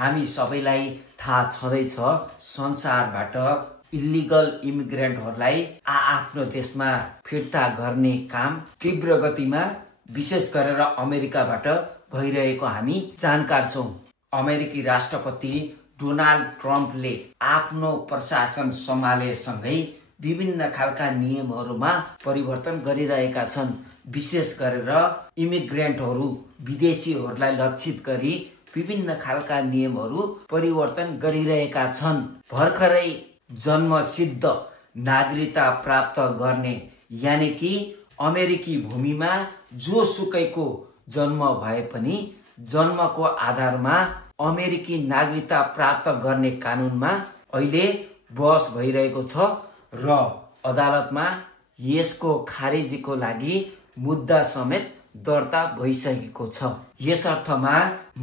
हामी सबैलाई थाहा छँदैछ संसारबाट इल्लिगल इमिग्रेन्टहरूलाई आफ्नो देशमा फिर्ता गर्ने काम तीव्र गतिमा विशेष गरेर अमेरिकाबाट भइरहेको हामी जानकार छौं। अमेरिकी राष्ट्रपति डोनाल्ड ट्रम्पले आफ्नो प्रशासन सम्हालेसँगै विभिन्न खालका नियमहरूमा परिवर्तन गरिरहेका छन्। विशेष गरेर इमिग्रेन्टहरू विदेशीहरूलाई लक्षित गरी विभिन्न खालका नियमहरू परिवर्तन गरिरहेका छन्। भर्खरै जन्मसिद्ध नागरिकता प्राप्त गर्ने यानि कि अमेरिकी भूमिमा जो सुकैको जन्म भए पनि जन्मको आधारमा अमेरिकी नागरिकता प्राप्त गर्ने कानूनमा अहिले बहस भइरहेको छ र अदालतमा यसको खारिजीको लागि मुद्दा समेत दर्ता भइसकेको छ। यस अर्थमा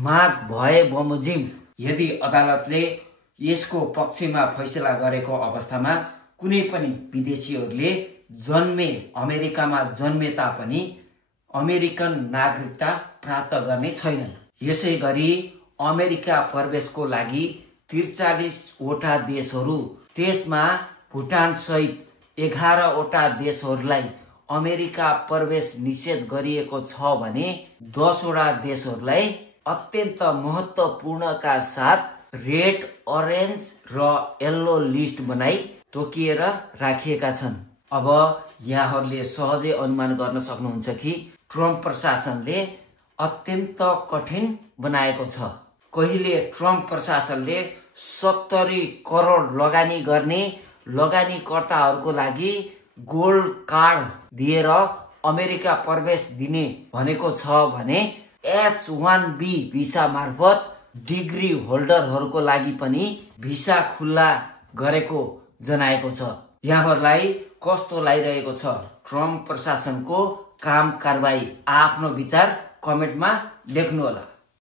माग भए बमोजिम यदि अदालतले यसको पक्षमा फैसला गरेको अवस्थामा कुनै पनि विदेशीहरूले अमेरिकामा जन्मे तापनि अमेरिकन नागरिकता प्राप्त गर्ने छैनन्। यसै गरी अमेरिका प्रवेशको लागि 43 वटा देशहरू, त्यसमा भुटान सहित 11 वटा देशहरूलाई अमेरिका प्रवेश निषेध गरिएको छ भने 10 वटा देशहरूलाई अत्यन्त महत्त्वपूर्णका साथ रेड, अरेन्ज र येल्लो लिस्ट बनाई तोकिएर राखिएका छन्। अब यहाँहरूले सहजै अनुमान गर्न सक्नुहुन्छ कि ट्रम्प प्रशासनले अत्यन्त कठिन बनाएको छ। कहिले ट्रम्प प्रशासनले 70 करोड लगानी गर्ने लगानीकर्ताहरूको लागि गोल्ड कार्ड दिएर अमेरिका प्रवेश दिने भनेको छ भने H-1B भिसा मार्फत डिग्री होल्डरहरूको लागि पनि भिसा खुल्ला गरेको जनाएको छ। यहाँहरूलाई कस्तो लागिरहेको छ ट्रम्प प्रशासनको काम कारबाही? आफ्नो विचार कमेन्टमा लेख्नुहोला।